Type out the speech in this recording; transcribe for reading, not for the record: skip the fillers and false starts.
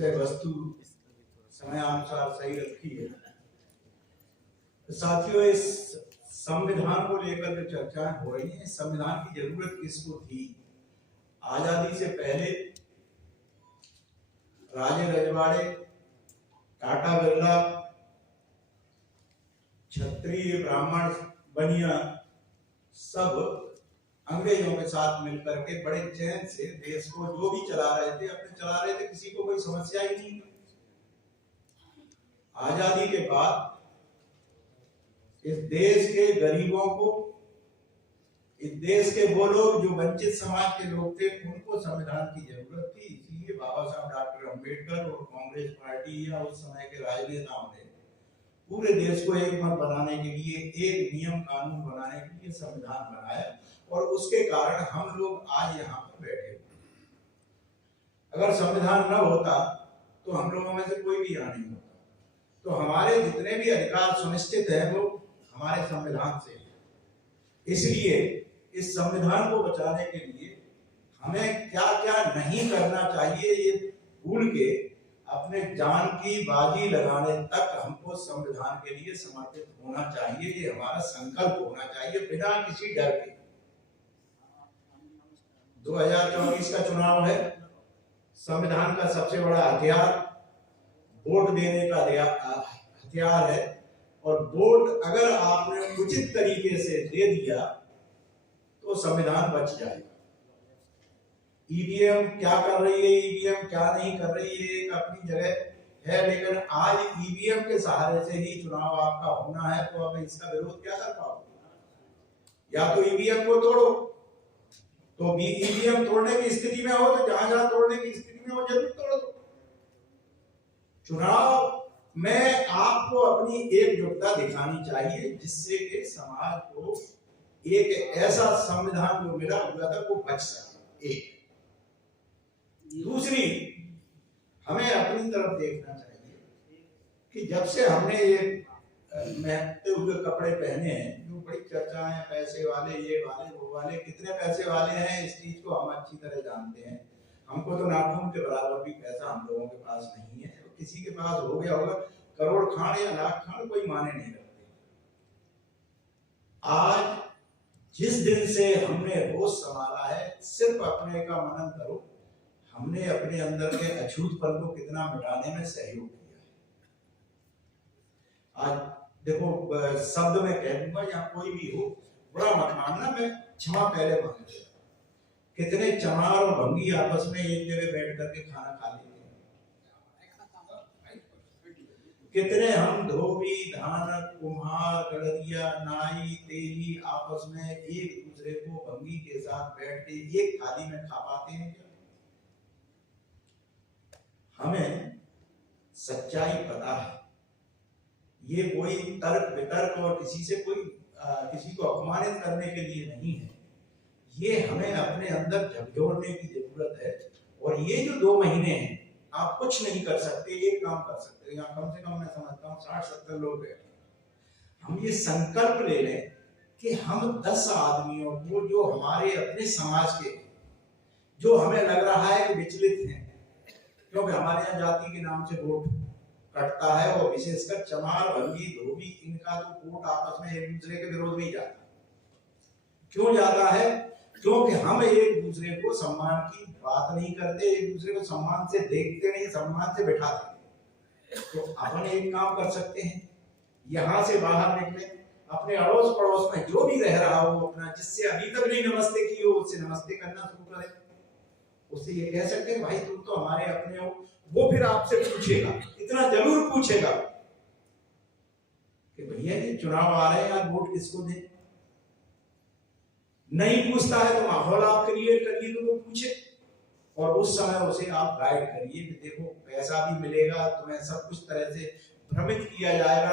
विषय वस्तु समयानुसार सही रखी है। तो साथियों, इस संविधान को लेकर जो चर्चाएं हो रही हैं, संविधान की जरूरत किसको थी? आजादी से पहले राजे रजवाड़े, टाटा बिरला, क्षत्रिय ब्राह्मण बनिया सब अंग्रेजों के साथ मिलकर के बड़े चैन से देश को जो भी चला रहे थे, किसी को कोई समस्या ही नहीं। आजादी के बाद इस देश के गरीबों को, इस देश के वो लोग जो वंचित समाज के लोग थे, उनको संविधान की जरूरत थी। इसलिए बाबा साहब डॉक्टर अंबेडकर और कांग्रेस पार्टी या उस समय के राजनेताओं ने पूरे देश को एक मत बनाने के लिए, एक नियम कानून बनाने के लिए संविधान बनाया, और उसके कारण हम लोग आज यहाँ पर बैठे हुए। अगर संविधान न होता तो हम लोगों में से कोई भी यहाँ नहीं होता। तो हमारे जितने भी अधिकार सुनिश्चित है वो हमारे संविधान से है। इसलिए इस संविधान को बचाने के लिए हमें क्या क्या नहीं करना चाहिए, ये भूल के अपने जान की बाजी लगाने तक हमको संविधान के लिए समर्पित होना चाहिए। ये हमारा संकल्प होना चाहिए, बिना किसी डर के। 2024 का चुनाव है। संविधान का सबसे बड़ा हथियार वोट देने का हथियार है, और वोट अगर आपने उचित तरीके से दे दिया तो संविधान बच जाएगा। ईवीएम क्या कर रही है, ईवीएम क्या नहीं कर रही है, एक अपनी जगह है, लेकिन आज ईवीएम के सहारे से ही चुनाव आपका होना है, तो अब इसका विरोध क्या कर पाओगे? या तो ईवीएम को तोड़ो, तो ईवीएम तोड़ने की स्थिति में हो तो जहां तोड़ने की स्थिति में हो जरूर तोड़ दो। चुनाव में आपको अपनी एकजुटता दिखानी चाहिए, जिससे कि समाज को एक ऐसा संविधान जो मिला हुआ था वो बच सके। एक दूसरी, हमें अपनी तरफ देखना चाहिए कि जब से हमने ये महकते हुए कपड़े पहने हैं, जो बड़ी चर्चा है, पैसे वाले, ये वाले, वो वाले, कितने पैसे वाले हैं इस चीज को हम अच्छी तरह जानते हैं। हमको तो नाखून के बराबर भी पैसा हम लोगों के पास नहीं है, तो किसी के पास हो गया होगा करोड़ खान या लाख खान, कोई माने नहीं रखते। आज जिस दिन से हमने होश संभाला है, सिर्फ अपने का मनन करो, हमने अपने अंदर के अछूतपन को कितना मिटाने में सहयोग किया है। आज देखो, शब्द में कह दूंगा या कोई भी हो, बुरा मत मानना, मैं क्षमा पहले मांगूंगा। कितने चमार और भंगी आपस में एक जगह बैठ करके खाना खा लेते हैं। कितने हम धोबी, धानक, कुम्हार, गड़रिया, नाई, तेली आपस में एक दूसरे को भंगी के साथ बैठ के एक थाली में खा पाते हैं क्या? हमें सच्चाई पता है। ये कोई तर्क वितर्क और किसी को अपमानित करने के लिए नहीं है। ये हमें अपने अंदर झकझोरने की जरूरत है। और ये जो 2 महीने हैं, आप कुछ नहीं कर सकते, एक काम कर सकते हैं। यहाँ कम से कम मैं समझता हूँ 60-70 लोग बैठे। हम ये संकल्प ले लें कि हम 10 आदमियों को, जो हमारे अपने समाज के, जो हमें लग रहा है कि विचलित हैं, क्योंकि हमारे यहाँ जाति के नाम से वोट कटता है, और विशेषकर चमार, भंगी, धोबी, इनका तो वोट आपस में एक दूसरे के विरोध में ही जाता है। क्यों जाता है? क्योंकि हम एक दूसरे को सम्मान की बात नहीं करते, एक दूसरे को सम्मान से देखते नहीं, सम्मान से बैठा देते। तो अपन एक काम कर सकते हैं, यहाँ से बाहर निकले, अपने अड़ोस पड़ोस में जो भी रह रहा हो अपना, जिससे अभी तक नहीं नमस्ते की हो, उससे नमस्ते करना शुरू करें। उससे ये कह सकते हैं, भाई तुम तो हमारे अपने हो। वो फिर आपसे पूछेगा, इतना जरूर पूछेगा कि भैया ये चुनाव आ रहे हैं, यार वोट किसको दें? नहीं पूछता है तो माहौल आप क्रिएट करिए तो वो पूछे, और उस समय उसे आप गाइड करिए कि देखो पैसा भी मिलेगा, तुम्हें सब कुछ तरह से भ्रमित किया जाएगा।